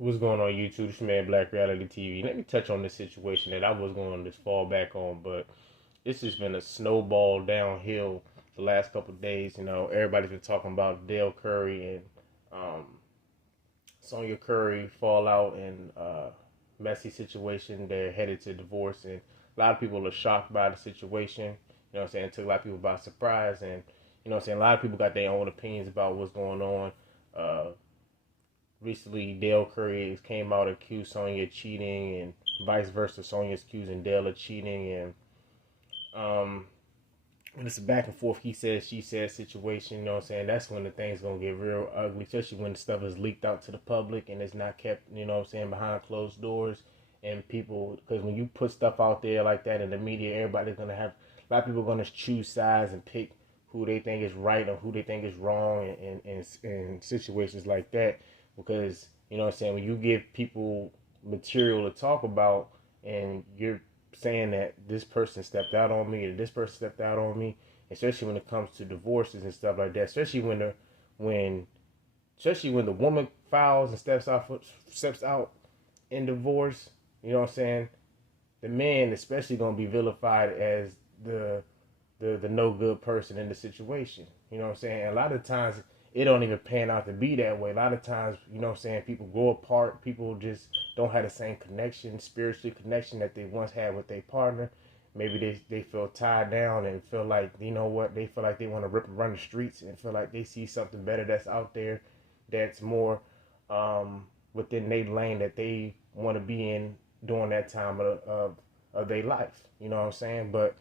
What's going on YouTube? This man Black Reality TV. Let me touch on this situation that I was going to fall back on, but it's just been a snowball downhill the last couple of days. Everybody's been talking about Dale Curry and um, Sonya Curry fallout and messy situation. They're headed to divorce, and a lot of people are shocked by the situation. It took a lot of people by surprise, and a lot of people got their own opinions about what's going on. Uh, Recently, Dale Curry came out and accused Sonya of cheating, and vice versa. Sonya's accusing Dale of cheating, um, and it's a back and forth he said, she said situation. That's when the thing's gonna get real ugly, especially when the stuff is leaked out to the public and it's not kept, behind closed doors. And people, because when you put stuff out there like that in the media, everybody's gonna have a lot of people are gonna choose sides and pick who they think is right or who they think is wrong in situations like that. Because when you give people material to talk about and you're saying that this person stepped out on me or this person stepped out on me, especially when it comes to divorces and stuff like that, when especially when the woman files and steps out in divorce, the man especially gonna be vilified as the no good person in the situation. A lot of times it don't even pan out to be that way. A lot of times, people grow apart. People just don't have the same connection, spiritual connection that they once had with their partner. Maybe they feel tied down and feel like, they feel like they want to rip and run the streets and feel like they see something better that's out there that's more within their lane that they want to be in during that time of their life. But,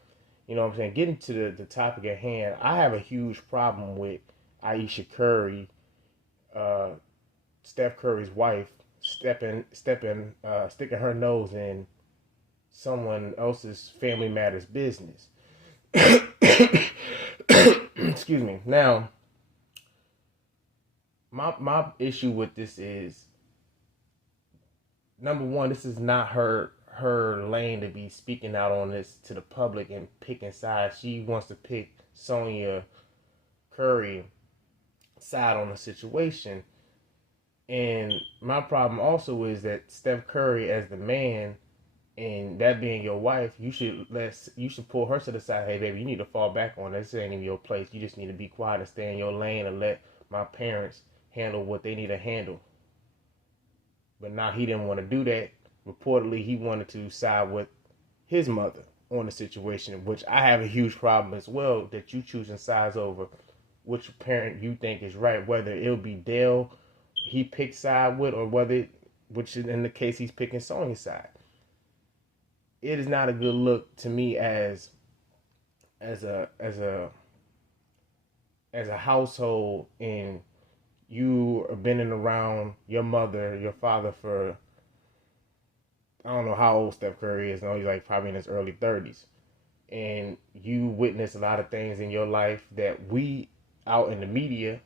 getting to the topic at hand, I have a huge problem with Ayesha Curry, uh, Steph Curry's wife, sticking her nose in someone else's family matters business. Excuse me. Now, my issue with this is, number one, this is not her lane to be speaking out on this to the public and picking sides. She wants to pick Sonya Curry side on the situation. And my problem also is that Steph Curry, as the man, and that being your wife, you should pull her to the side. Hey, baby, you need to fall back on this. This ain't even your place. You just need to be quiet and stay in your lane and let my parents handle what they need to handle. But now he didn't want to do that. Reportedly, he wanted to side with his mother on the situation, which I have a huge problem as well, that you choosing sides over which parent you think is right, whether it'll be Dale he picks side with, or which in the case he's picking Sonya's side. It is not a good look to me as a household, and you are been around your mother, your father for, I don't know how old Steph Curry is. No, he's like probably in his early 30s, and you witness a lot of things in your life that we out in the media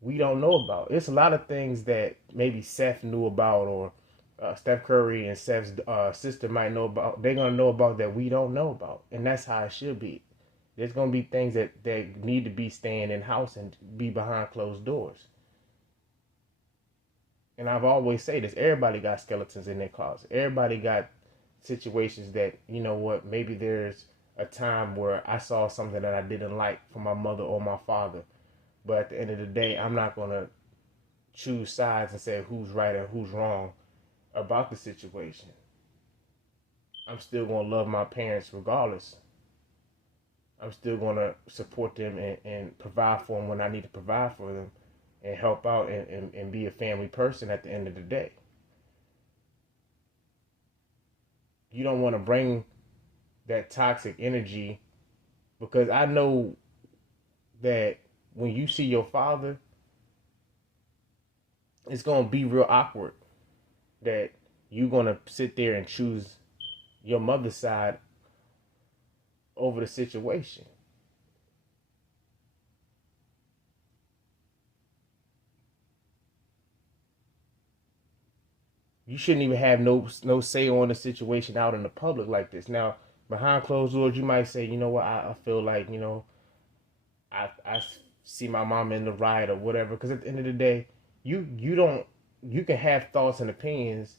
we don't know about. It's a lot of things that maybe Seth knew about, or Steph Curry and Seth's sister might know about. They're gonna know about that we don't know about, and that's how it should be. There's gonna be things that need to be staying in house and be behind closed doors. And I've always said this: everybody got skeletons in their closet. Everybody got situations that, maybe there's a time where I saw something that I didn't like from my mother or my father. But at the end of the day, I'm not going to choose sides and say who's right and who's wrong about the situation. I'm still going to love my parents regardless. I'm still going to support them and provide for them when I need to provide for them, and help out and be a family person at the end of the day. You don't want to bring that toxic energy, because I know that when you see your father, it's going to be real awkward that you're going to sit there and choose your mother's side over the situation. You shouldn't even have no say on the situation out in the public like this. Now, behind closed doors, you might say, you know what, I feel like, I see my mom in the riot or whatever. Because at the end of the day, you don't you can have thoughts and opinions,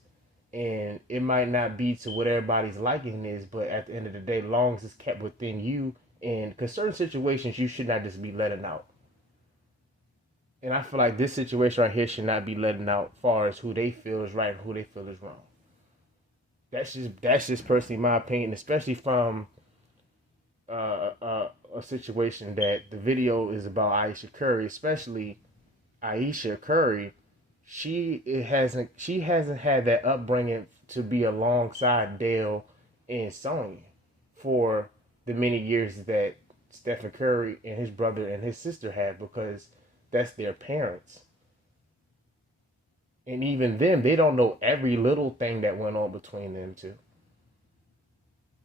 and it might not be to what everybody's liking is, but at the end of the day, long as it's kept within you, and because certain situations you should not just be letting out. And I feel like this situation right here should not be letting out far as who they feel is right and who they feel is wrong. That's just personally my opinion, especially from a situation that the video is about Ayesha Curry, especially Ayesha Curry. She hasn't had that upbringing to be alongside Dale and Sonya for the many years that Stephen Curry and his brother and his sister had, because that's their parents. And even them, they don't know every little thing that went on between them two.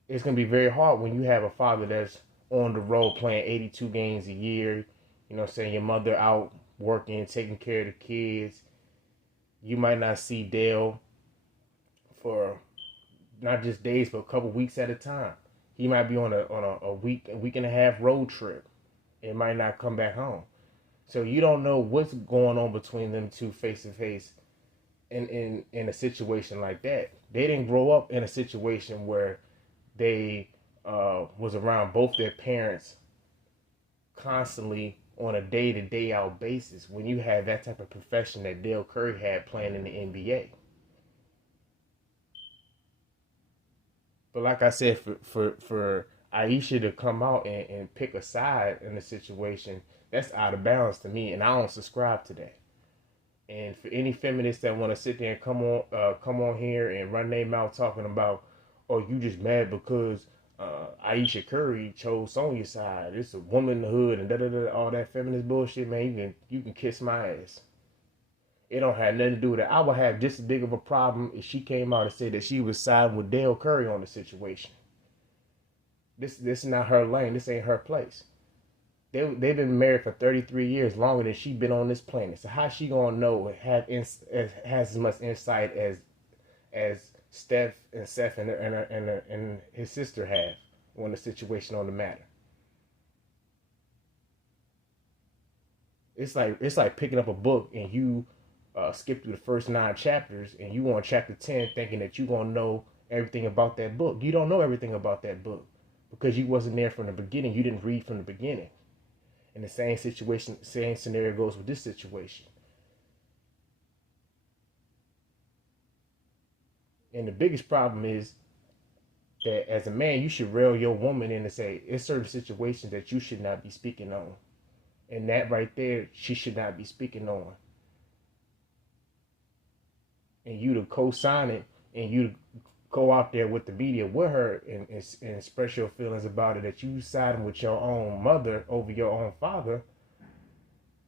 It's gonna be very hard when you have a father that's on the road playing 82 games a year. You know, saying your mother out working, taking care of the kids. You might not see Dale for not just days, but a couple weeks at a time. He might be on a week and a half road trip. It might not come back home. So you don't know what's going on between them two face to face in a situation like that. They didn't grow up in a situation where they was around both their parents constantly on a day-to-day out basis when you had that type of profession that Dale Curry had playing in the NBA. But like I said, for Ayesha to come out and pick a side in the situation, that's out of balance to me, and I don't subscribe to that. And for any feminists that want to sit there and come on here and run their mouth talking about, oh, you just mad because Ayesha Curry chose Sonya's side. It's a woman in the hood and da da da, all that feminist bullshit, man. You can kiss my ass. It don't have nothing to do with it. I would have just as big of a problem if she came out and said that she was siding with Dale Curry on the situation. This is not her lane. This ain't her place. They've been married for 33 years, longer than she been on this planet. So how she gonna know and has as much insight as Seth and his sister have on the situation on the matter? It's like picking up a book and you skip through the first 9 chapters and you on chapter 10 thinking that you gonna know everything about that book. You don't know everything about that book because you wasn't there from the beginning. You didn't read from the beginning. And the same scenario goes with this situation. And the biggest problem is that as a man, you should rail your woman in and say, it's certain situations that you should not be speaking on. And that right there, she should not be speaking on. And you to co-sign it and you to go out there with the media with her and express your feelings about it, that you siding with your own mother over your own father,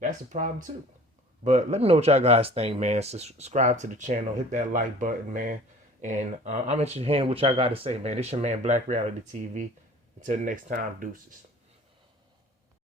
that's a problem too. But let me know what y'all guys think, man. Subscribe to the channel, hit that like button, man. And I'm interested in hearing what y'all got to say, man. This your man Black Reality TV. Until next time, deuces.